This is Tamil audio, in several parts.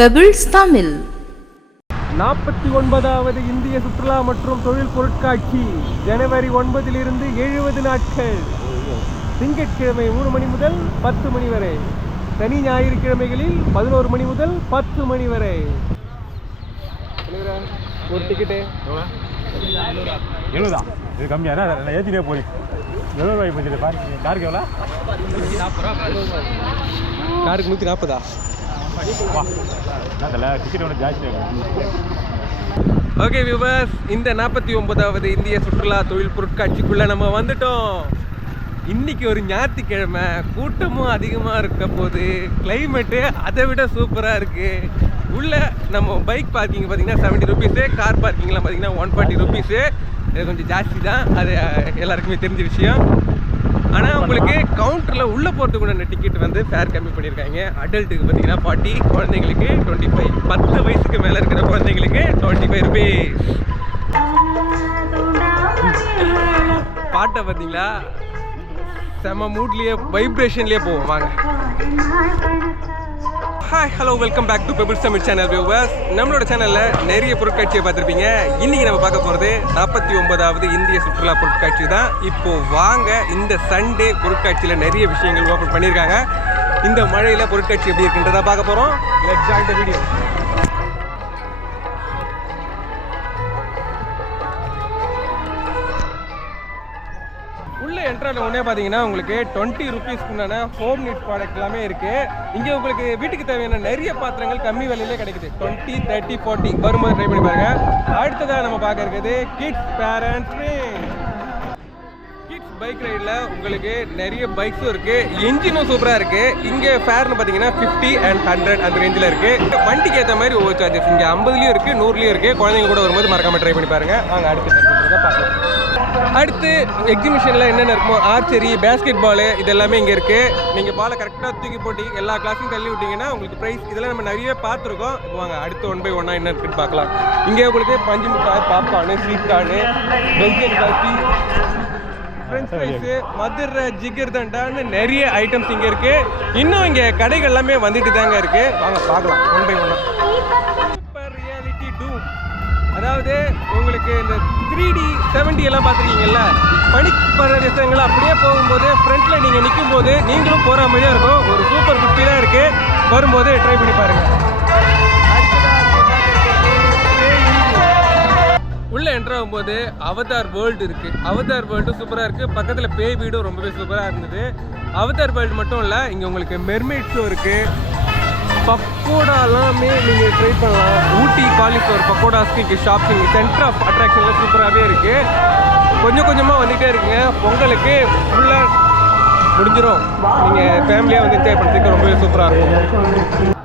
Pebbles Tamil. நாற்பத்தி ஒன்பதாவது இந்திய சுற்றுலா மற்றும் தொழில் பொருட்காட்சி ஜனவரி ஒன்பதிலிருந்து எழுபது நாட்கள். திங்கட்கிழமை மூணு மணி முதல் பத்து மணி வரை. சனி ஞாயிற்றுக்கிழமைகளில் பதினோரு மணி முதல் பத்து மணி வரை. ஒரு டிக்கெட்டு எழுபதா? இது கம்மியா நான் ஏற்றிட்டே போய் எழுபது ரூபாய் பாரு காருக்கு எவ்வளோ? காருக்கு நூற்றி நாற்பதா? ஓகே வியூவர்ஸ் இந்த நாற்பத்தி ஒன்பதாவது இந்திய சுற்றுலா தொழில் பொருட்காட்சிக்குள்ளே நம்ம வந்துட்டோம். இன்னைக்கு ஒரு ஞாயிற்றுக்கிழமை கூட்டமும் அதிகமாக இருக்க போது கிளைமேட்டு அதை விட சூப்பராக இருக்குது உள்ளே நம்ம பைக் பார்க்கிங் பார்த்தீங்கன்னா செவன்ட்டி ருபீஸு கார் பார்க்கிங்லாம் பார்த்தீங்கன்னா ஒன் ஃபார்ட்டி ருபீஸு இது கொஞ்சம் ஜாஸ்தி தான். அது எல்லாருக்குமே தெரிஞ்ச விஷயம். ஆனால் உங்களுக்கு கவுண்டரில் உள்ளே போகிறதுக்குள்ள டிக்கெட் வந்து ஃபேர் கம்மி பண்ணியிருக்காங்க அடல்ட்டுக்கு பார்த்தீங்கன்னா ஃபார்ட்டி குழந்தைங்களுக்கு டுவெண்ட்டி ஃபைவ் பத்து வயசுக்கு மேலே இருக்கிற குழந்தைங்களுக்கு டுவெண்ட்டி ஃபைவ் ருபீஸ் பாட்டை பார்த்தீங்களா? செம மூட்லேயே வைப்ரேஷன்லேயே போவோம். வாங்க. Hi hello welcome back to Pebbles Tamil channel viewers நம்மளோட சேனலில் நிறைய பொருட்காட்சியை பார்த்துருப்பீங்க. இன்றைக்கி நம்ம பார்க்க போகிறது நாற்பத்தி ஒன்பதாவது இந்திய சுற்றுலா பொருட்காட்சி தான். இப்போது வாங்க இந்த சண்டே பொருட்காட்சியில் நிறைய விஷயங்கள் ஓப்பன் பண்ணியிருக்காங்க. இந்த மழையில் பொருட்காட்சி எப்படி இருக்குன்றதை பார்க்க போகிறோம் லெட் ஜாயின் த வீடியோ உள்ள ஒன்றே உடனே பார்த்தீங்கன்னா உங்களுக்கு டுவெண்ட்டி ருபீஸ்க்குண்டான ஹோம் நீட் ப்ராடக்ட் எல்லாமே இருக்கு. இங்கே உங்களுக்கு வீட்டுக்கு தேவையான நிறைய பாத்திரங்கள் கம்மி விலையிலே கிடைக்குது. டுவெண்ட்டி தேர்ட்டி ஃபார்ட்டி வரும்போது ட்ரை பண்ணி பாருங்கள் அடுத்ததாக நம்ம பார்க்க இருக்குது கிட்ஸ் பேரண்ட்ஸ் கிட்ஸ் பைக் ரைடில் உங்களுக்கு நிறைய பைக்ஸும் இருக்கு. என்ஜினும் சூப்பராக இருக்கு. இங்கே ஃபேர்னு பார்த்தீங்கன்னா ஃபிஃப்டி அண்ட் ஹண்ட்ரட் அந்த ரேஞ்சில் இருக்கு. வண்டிக்கு ஏற்ற மாதிரி ஒவ்வொரு சார்ஜஸ் இங்கே ஐம்பதுலேயும் இருக்கு நூறுலேயும் இருக்கு. குழந்தைங்க கூட வரும்போது மறக்காமல் ட்ரை பண்ணி பாருங்க. நாங்கள் அடுத்து இருக்கிறத பார்க்கலாம். அடுத்து எக்ஸிபிஷனில் என்னென்ன இருக்குமோ ஆர்ச்சரி பேஸ்கெட் பாலு இது எல்லாமே இங்கே இருக்குது நீங்கள் பாலை கரெக்டாக தூக்கி போட்டு எல்லா கிளாஸையும் தள்ளி விட்டீங்கன்னா உங்களுக்கு ப்ரைஸ் இதெல்லாம் நம்ம நிறைய பார்த்துருக்கோம். இப்போ வாங்க அடுத்து ஒன் பை ஒன்னாக என்ன இருக்குன்னு பார்க்கலாம். இங்கே உங்களுக்கு பஞ்சு மிட்டாய் popcorn sweet corn Belgian coffee French fries Madurai ஜிகர் தண்டான்னு நிறைய ஐட்டம்ஸ் இங்கே இருக்குது இன்னும் இங்கே கடைகள் எல்லாமே வந்துட்டு தாங்க இருக்குது வாங்க பார்க்கலாம் ஒன் பை ஒன்னாக அதாவது உங்களுக்கு இந்த த்ரீ டி செவன்டி எல்லாம் பார்த்துருக்கீங்கல்ல பனிப்பிரதேசங்கள் அப்படியே போகும்போது ஃப்ரண்ட்டில் நீங்கள் நிற்கும் போது நீங்களும் போகிற மாதிரியாக இருக்கும். ஒரு சூப்பர் ஃபுஃப்ட்டி தான் இருக்குது வரும்போது ட்ரை பண்ணி பாருங்கள் உள்ளே என்ட்ரு ஆகும்போது அவதார் வேர்ல்டு இருக்குது அவதார் வேர்ல்டு சூப்பராக இருக்குது பக்கத்தில் பேய் வீடும் ரொம்பவே சூப்பராக இருந்தது. அவதார் வேர்ல்டு மட்டும் இல்லை இங்கே உங்களுக்கு மெர்மெய்ட் ஷோ பக்கோடா எல்லாமே நீங்கள் ட்ரை பண்ணலாம். ஊட்டி காலிஃப்ளவர் பக்கோடாஸ்க்கு இங்கே ஷாப்பிங் சென்டர் ஆஃப் அட்ராக்ஷன்லாம் சூப்பராகவே இருக்குது கொஞ்சம் கொஞ்சமாக வந்துகிட்டே இருக்குங்க பொங்கலுக்கு ஃபுல்லாக முடிஞ்சிடும் நீங்கள் ஃபேமிலியாக வந்து என்ஜாய் பண்ணுறதுக்கு ரொம்பவே சூப்பராக இருக்கும்.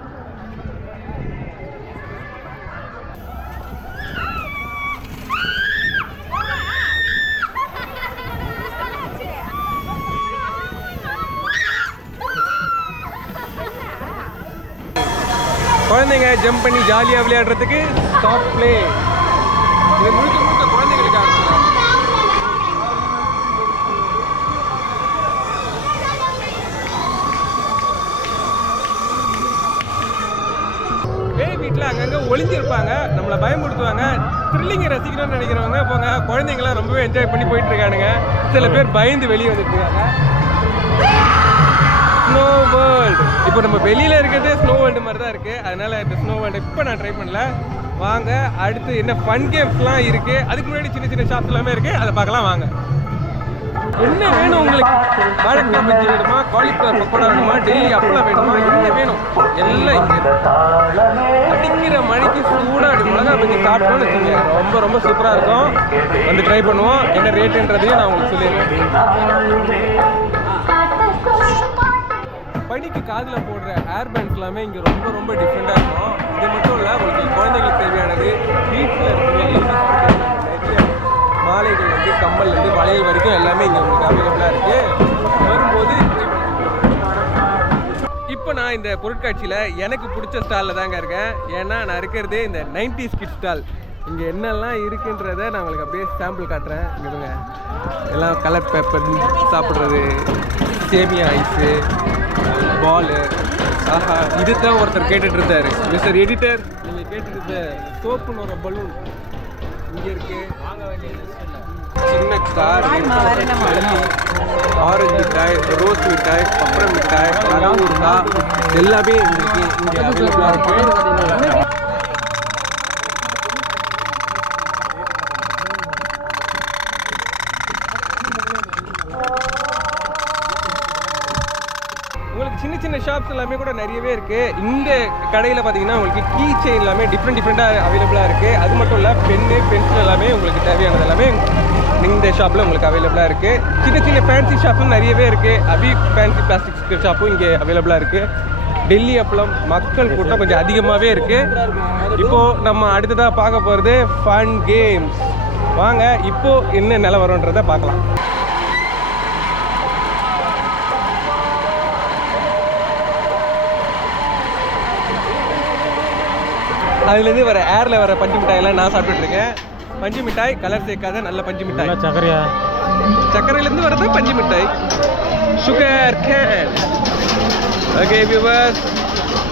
குழந்தைங்க ஜம்ப் பண்ணி ஜாலியாக விளையாடுறதுக்கு சாஃப்ட் பிளே இது முழுக்க முழுக்க குழந்தைங்களுக்காக வீட்டில் அங்கங்கே ஒளிஞ்சிருப்பாங்க. நம்மளை பயமுடுத்துவாங்க த்ரில்லிங்கை ரசிக்கணும்னு நினைக்கிறவங்க போங்க. குழந்தைங்களாம் ரொம்பவே என்ஜாய் பண்ணி போயிட்டு இருக்கானுங்க. சில பேர் பயந்து வெளியே வந்துட்டு இருக்காங்க. ஸ்னோ வேர்ல்டு இப்போ நம்ம வெளியில் இருக்கிறது ஸ்னோ வேர்ல்டு மாதிரி தான் இருக்குது அதனால் இந்த ஸ்னோ வேர்ல்டு இப்போ நான் ட்ரை பண்ணல. வாங்க அடுத்து என்ன ஃபன் கேம்ஸ்லாம் இருக்குது அதுக்கு முன்னாடி சின்ன சின்ன ஷாப்ஸ் எல்லாமே இருக்குது அதை பார்க்கலாம் வாங்க. என்ன வேணும் உங்களுக்கு? வாழைக்காய் பஜ்ஜி வேணுமா? காலிஃப்ளவர் பக்கோடா வேணுமா? டெய்லி அப்பளம் வேணுமா? என்ன வேணும்? எல்லாம் இங்கே அடிக்கிற மணிக்கு சூடாக அப்படி மிளகா பஜ்ஜி சாப்பிட்டோம்னு வச்சுங்க ரொம்ப ரொம்ப சூப்பராக இருக்கும். வந்து ட்ரை பண்ணுவோம். என்ன ரேட்டுன்றதையும் நான் உங்களுக்கு சொல்லிடுறேன். பனிக்கு காதில் போடுற ஏர் பேண்ட்ஸ் எல்லாமே இங்கே ரொம்ப ரொம்ப டிஃப்ரெண்ட்டாக இருக்கும். இது மட்டும் இல்லை உங்களுக்கு குழந்தைங்களுக்கு தேவையானது வீட்டில் இருக்கிற நிறைய மாலைகள் வந்து கம்மல்லேருந்து வளையல் வரைக்கும் எல்லாமே இங்கே உங்களுக்கு அவைலபிளாக இருக்குது வரும்போது இப்போ நான் இந்த பொருட்காட்சியில் எனக்கு பிடிச்ச ஸ்டாலில் தாங்க இருக்கேன். ஏன்னா நான் இருக்கிறதே இந்த நைன்டி ஸ்கிட் ஸ்டால் இங்கே என்னெல்லாம் இருக்குன்றத நான் உங்களுக்கு அப்படியே சாம்பிள் காட்டுறேன். இங்கே எல்லாம் கலர் பேப்பர் சாப்பிட்றது. சேமியா ஐஸு பாலு ஆஹா இதுதான் ஒருத்தர் கேட்டுட்டு இருந்தாரு மிஸ்டர் எடிட்டர் நீங்க கேட்டுட்டு இருந்த சோப்புன்னு ஒரு பலூன் இங்க இருக்கு. வாங்க வேண்டிய சின்ன கார் ஆரஞ்சு மிட்டாய் ரோஸ் மிட்டாய் பப்பரம் மிட்டாய் கராமுருகா எல்லாமே உங்களுக்கு இங்க அவைலபிளா இருக்கு உங்களுக்கு சின்ன சின்ன ஷாப்ஸ் எல்லாமே கூட நிறையவே இருக்கு. இந்த கடையில் பார்த்தீங்கன்னா உங்களுக்கு கீ செயின் எல்லாமே டிஃப்ரெண்ட் டிஃப்ரெண்ட்டாக அவைலபிளாக இருக்கு. அது மட்டும் இல்லை பென்னு பென்சில் எல்லாமே உங்களுக்கு தேவையானது எல்லாமே இந்த ஷாப்பில் உங்களுக்கு அவைலபிளாக இருக்கு. சின்ன சின்ன ஃபேன்சி ஷாப்பும் நிறையவே இருக்கு. அபி ஃபேன்சி பிளாஸ்டிக் ஷாப்பும் இங்கே அவைலபிளாக இருக்கு. டெல்லி அப்பளம் மக்கள் கூட்டம் கொஞ்சம் அதிகமாகவே இருக்கு. இப்போ நம்ம அடுத்ததாக பார்க்க போகிறது ஃபன் கேம்ஸ் வாங்க இப்போ என்ன நிலவரன்றதை பார்க்கலாம். அதுலேருந்து வர ஏரில் வர பஞ்சு மிட்டாயெல்லாம் நான் சாப்பிட்டுட்டு இருக்கேன் பஞ்சு மிட்டாய் கலர் சேர்க்காத நல்ல பஞ்சு மிட்டாய். சக்கரையா? சர்க்கரையிலேருந்து வரது பஞ்சு மிட்டாய். Sugar cane okay viewers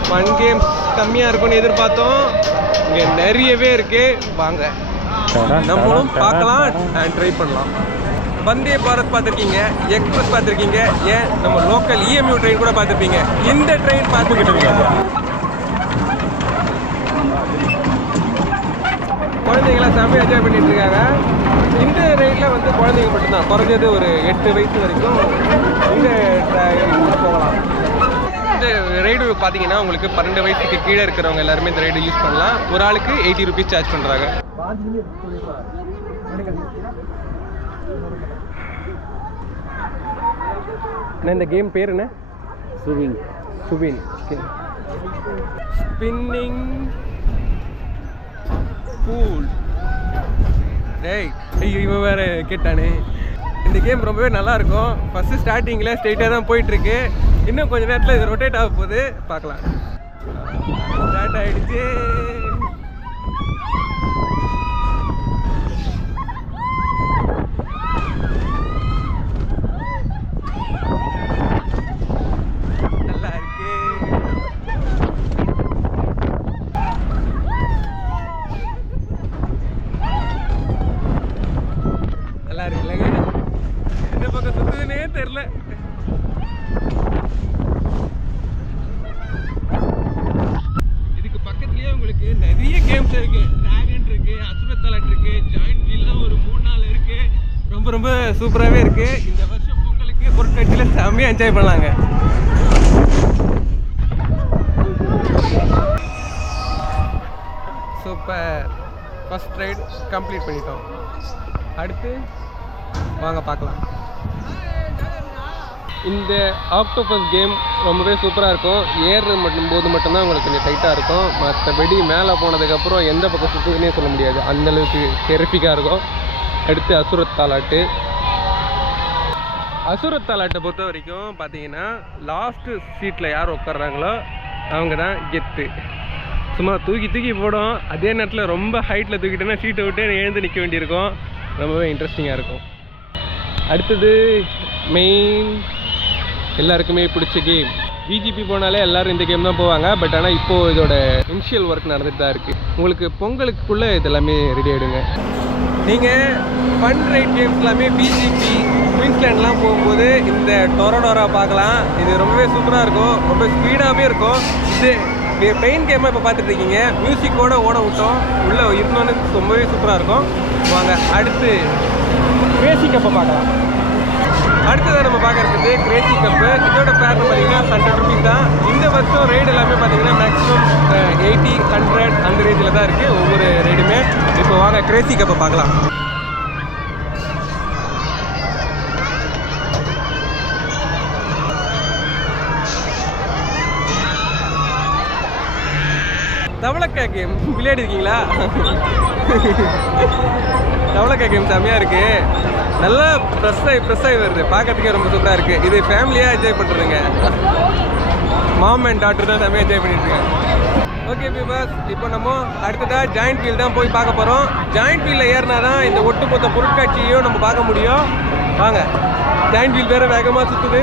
fun games கம்மியாக இருக்கும்னு எதிர்பார்த்தோம். இங்கே நிறையவே இருக்கு. வாங்க. நம்மளும் பார்க்கலாம் அண்ட் ட்ரை பண்ணலாம். வந்தே பாரத் பார்த்துருக்கீங்க. எக்ஸ்பிரஸ் பார்த்துருக்கீங்க. ஏன்? நம்ம லோக்கல் இஎம்யூ ட்ரெயின் கூட பார்த்துருப்பீங்க. இந்த ட்ரெயின் பார்த்துக்கிட்டு குழந்தைங்களாம் செம்ம என்ஜாய் பண்ணிட்டு இருக்காங்க இந்த ரைடில் வந்து குழந்தைங்க மட்டும்தான். குறைஞ்சது ஒரு எட்டு வயசு வரைக்கும் இந்த போகலாம். இந்த ரைடு பார்த்தீங்கன்னா உங்களுக்கு பன்னெண்டு வயசுக்கு கீழே இருக்கிறவங்க எல்லாருமே இந்த ரைடு யூஸ் பண்ணலாம். ஒரு ஆளுக்கு எயிட்டி ருபீஸ் சார்ஜ் பண்ணுறாங்க இந்த கேம் பேர் என்ன? சுவிங். சுபின் ஸ்பின்னிங் கூல் டேய் ஐயோ இவன் வேற கேட்டானே. இந்த கேம் ரொம்பவே நல்லா இருக்கும் ஃபர்ஸ்ட் ஸ்டார்டிங்கில் ஸ்ட்ரெயிட்டாக தான் போயிட்டு இருக்கு இன்னும் கொஞ்ச நேரத்தில் இது ரொட்டேட் ஆக போகுது. பார்க்கலாம். ஸ்டார்ட் ஆயிடுச்சு நல்லா இருக்கு நல்லா இருக்குல்லங்க எந்த பக்கம் தெரியல. இதுக்கு பக்கத்துலயே உங்களுக்கு நிறைய கேம்ஸ் இருக்கு. டிராகன் இருக்கு அசுரத்தலட் இருக்கு ஜாயிண்ட் வீல்லாம் ஒரு மூணு நாள் இருக்கு. ரொம்ப ரொம்ப சூப்பராகவே இருக்கு. இந்த வருஷம் பொங்கலுக்கு பொருட்காட்சியில் செம்மையாக என்ஜாய் பண்ணலாங்க. சூப்பர் ஃபஸ்ட் ரைட் கம்ப்ளீட் பண்ணிட்டோம். அடுத்து வாங்க பார்க்கலாம். இந்த ஆக்டோபஸ் கேம் ரொம்பவே சூப்பராக இருக்கும். ஏறுறது மட்டும் போது மட்டும்தான் உங்களுக்கு கொஞ்சம் டைட்டாக இருக்கும். மற்றபடி மேலே போனதுக்கப்புறம் எந்த பக்கம் சுற்றுதுன்னே சொல்ல முடியாது. அந்த அளவுக்கு டெரிஃபிக்காக இருக்கும். அடுத்து அசுரத் தாலாட்டு. அசுரத் தாலாட்டை பொறுத்த வரைக்கும் பார்த்தீங்கன்னா லாஸ்ட்டு சீட்டில் யார் உட்கார்றாங்களோ அவங்க தான் கெத்து. சும்மா தூக்கி தூக்கி போடும். அதே நேரத்தில் ரொம்ப ஹைட்டில் தூக்கிட்டோன்னா சீட்டை விட்டு எழுந்து நிற்க வேண்டியிருக்கும். ரொம்பவே இன்ட்ரெஸ்டிங்காக இருக்கும். அடுத்தது மெயின் எல்லாருக்குமே பிடிச்ச கேம் பிஜிபி போனாலே எல்லாரும் இந்த கேம் தான் போவாங்க. பட் ஆனால் இப்போது இதோட இனிஷியல் ஒர்க் நடந்துட்டு தான் இருக்குது உங்களுக்கு பொங்கலுக்குள்ளே இதெல்லாமே ரெடி ஆகிடுங்க நீங்கள் ஃபன் ரைட் கேம்ஸ் எல்லாமே பிஜிபி குயின்ஸ்லேண்ட்லாம் போகும்போது இந்த டொரடோரா பார்க்கலாம். இது ரொம்பவே சூப்பராக இருக்கும். ரொம்ப ஸ்பீடாகவே இருக்கும். இது பெயின் கேமாக இப்போ பார்த்துட்டு இருக்கீங்க. மியூசிக்கோடு ஓட விட்டோம். உள்ளே இருந்தோன்னு ரொம்பவே சூப்பராக இருக்கும். வாங்க அடுத்து பேசிக்கப்போ பார்க்கலாம். அடுத்ததாக நம்ம பார்க்குறதுக்கு கிரேசி கப்பு இதோட பேர் பார்த்தீங்கன்னா ஹண்ட்ரட் ருபீஸ் தான். இந்த வருஷம் ரைடு எல்லாமே பார்த்தீங்கன்னா மேக்ஸிமம் எயிட்டி ஹண்ட்ரட் அந்த ரேஞ்சில் தான் இருக்குது ஒவ்வொரு ரைடுமே இப்போ வாங்க கிரேசி கப்பை பார்க்கலாம். தவளக்கா கேம் விளையாடி இருக்கீங்களா தவளக்கா கேம் செம்மையாக இருக்குது நல்லா ப்ரெஸ் ஆகி ப்ரெஸ் ஆகி வருது. பார்க்கறதுக்கே ரொம்ப சூப்பராக இருக்கு. இது ஃபேமிலியாக என்ஜாய் பண்ணுறதுங்க மாம் அண்ட் டாக்டர் தான் செம்மையாக என்ஜாய் பண்ணிட்டு இருக்காங்க. ஓகே பீபாஸ் இப்போ நம்ம அடுத்ததாக ஜாயிண்ட் வீல் தான் போய் பார்க்க போகிறோம் ஜாயிண்ட் வீலில் ஏறினா தான் இந்த ஒட்டுமொத்த பொருட்காட்சியையும் நம்ம பார்க்க முடியும். வாங்க. ஜாயிண்ட் வீல் வேறு வேகமாக சுற்றுது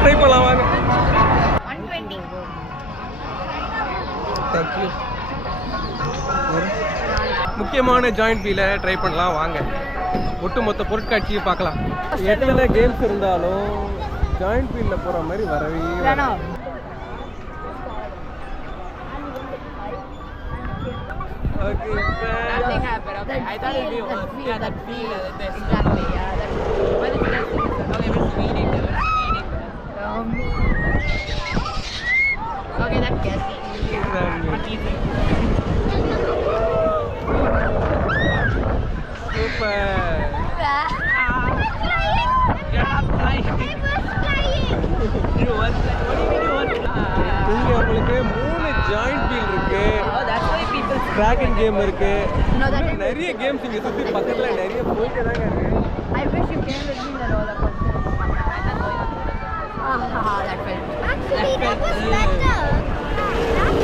ட்ரை பண்ணலாம் வாங்க. தேங்க்யூ முக்கியமான ஜாயிண்ட் வீலை ட்ரை பண்ணலாம் வாங்க ஒட்டுமொத்த பொருட்காட்சியை பார்க்கலாம் எத்தனை கேம்ஸ் இருந்தாலும் ஜாயிண்ட் வீலில் போகிற மாதிரி வரவே. Okay, fine. Nothing happened. Okay, I thought it'd be uh, yeah that feel uh, this exactly yeah. That, but it's just okay. We're speeding. We're speeding. Um, okay, that's guessing. Not easy. You're not flying. You want? What do you mean you want? Uh, இங்க உங்களுக்கு மூணு ஜாயிண்ட் வீல் இருக்கு oh, that's why people. Dragon game இருக்கு. நிறைய கேம்ஸ் இங்க சுத்தி பக்கத்துல நிறைய போயிட்டே தாங்க இருக்கு. I wish you came with me in the roller coaster. Ah, that felt. Actually, that was better.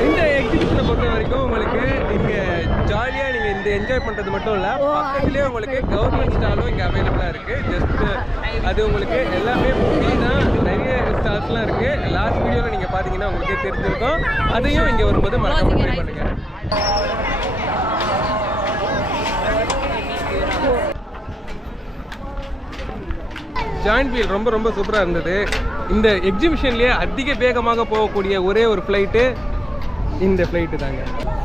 இந்த எக்ஸிபிஷனை பொறுத்த வரைக்கும் உங்களுக்கு இங்க ஜாலியா நீங்க இந்த என்ஜாய் பண்றது மட்டும் இல்ல பக்கத்துலயே உங்களுக்கு கவர்மெண்ட் ஸ்டாலும் இங்க அவைலபிளா இருக்கு. ஜஸ்ட் அது உங்களுக்கு எல்லாமே ஃப்ரீ தான். நிறைய ஸ்டால்ஸ்லாம் இருக்கு. லாஸ்ட் வீடியோல நீங்க பாத்தீங்கன்னா உங்களுக்கே தெரிஞ்சிருக்கும். அதையும் இங்க வரும்போது மறக்காம ட்ரை பண்ணுங்க. ஜாயின் வீல் ரொம்ப ரொம்ப சூப்பராக இருந்தது. இந்த எக்ஸிபிஷன்லேயே அதிக வேகமாக போகக்கூடிய ஒரே ஒரு ஃப்ளைட்டு இந்த ஃப்ளைட்டு தாங்க.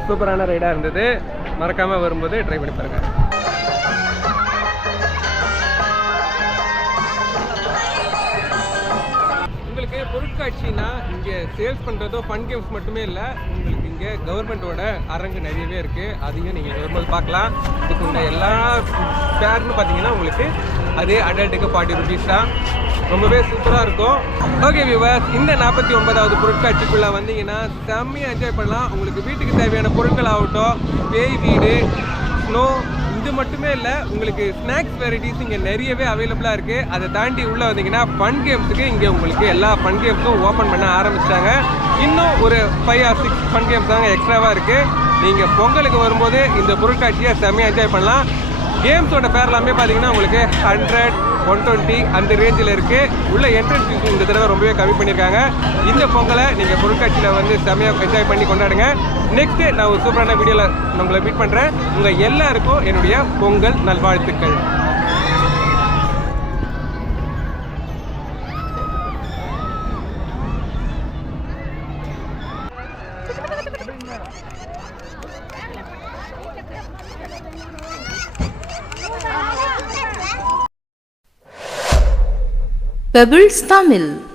சூப்பரான ரைடாக இருந்தது. மறக்காமல் வரும்போது ட்ரை பண்ணி பாருங்கள் உங்களுக்கு பொருட்காட்சினா இங்கே சேல்ஸ் பண்ணுறதோ ஃபன் கேம்ஸ் மட்டுமே இல்லை இங்கே கவர்மெண்ட்டோட அரங்கு நிறையவே இருக்குது அதையும் நீங்கள் இங்கே வரும்போது பார்க்கலாம். இதுக்கு உள்ள எல்லா ஃபேர்னு பார்த்தீங்கன்னா உங்களுக்கு அதே அடல்ட்டுக்கு ஃபார்ட்டி ருபீஸ் தான். ரொம்பவே சூப்பராக இருக்கும். ஓகே வியூவர்ஸ் இந்த நாற்பத்தி ஒன்பதாவது பொருட்காட்சிக்குள்ளே வந்தீங்கன்னா செம்மையாக என்ஜாய் பண்ணலாம். உங்களுக்கு வீட்டுக்கு தேவையான பொருட்கள் ஆகட்டும் பேய் வீடு ஸ்னோ இது மட்டுமே இல்லை உங்களுக்கு ஸ்நாக்ஸ் வெரைட்டிஸ் இங்கே நிறையவே அவைலபிளாக இருக்குது அதை தாண்டி உள்ளே வந்தீங்கன்னா ஃபன் கேம்ஸுக்கு இங்கே உங்களுக்கு எல்லா ஃபன் கேம்ஸும் ஓப்பன் பண்ண ஆரம்பிச்சிட்டாங்க. இன்னும் ஒரு five or six fun games தாங்க எக்ஸ்ட்ராவாக இருக்குது நீங்கள் பொங்கலுக்கு வரும்போது இந்த பொருட்காட்சியை செம்மையாக என்ஜாய் பண்ணலாம். கேம்ஸோட பேர் எல்லாமே பார்த்தீங்கன்னா உங்களுக்கு ஹண்ட்ரட் ஒன் டுவெண்ட்டி அந்த ரேஞ்சில் இருக்குது உள்ள என்ட்ரன்ஸ் ஃபீஸ் இந்த தடவை ரொம்பவே கம்மி பண்ணியிருக்காங்க இந்த பொங்கலை நீங்கள் பொருட்காட்சியில் வந்து செம்மையாக என்ஜாய் பண்ணி கொண்டாடுங்க. நெக்ஸ்ட்டு நான் ஒரு சூப்பரான வீடியோவில் உங்களை மீட் பண்ணுறேன் உங்கள் எல்லாருக்கும் என்னுடைய பொங்கல் நல்வாழ்த்துக்கள். Pebbles Tamil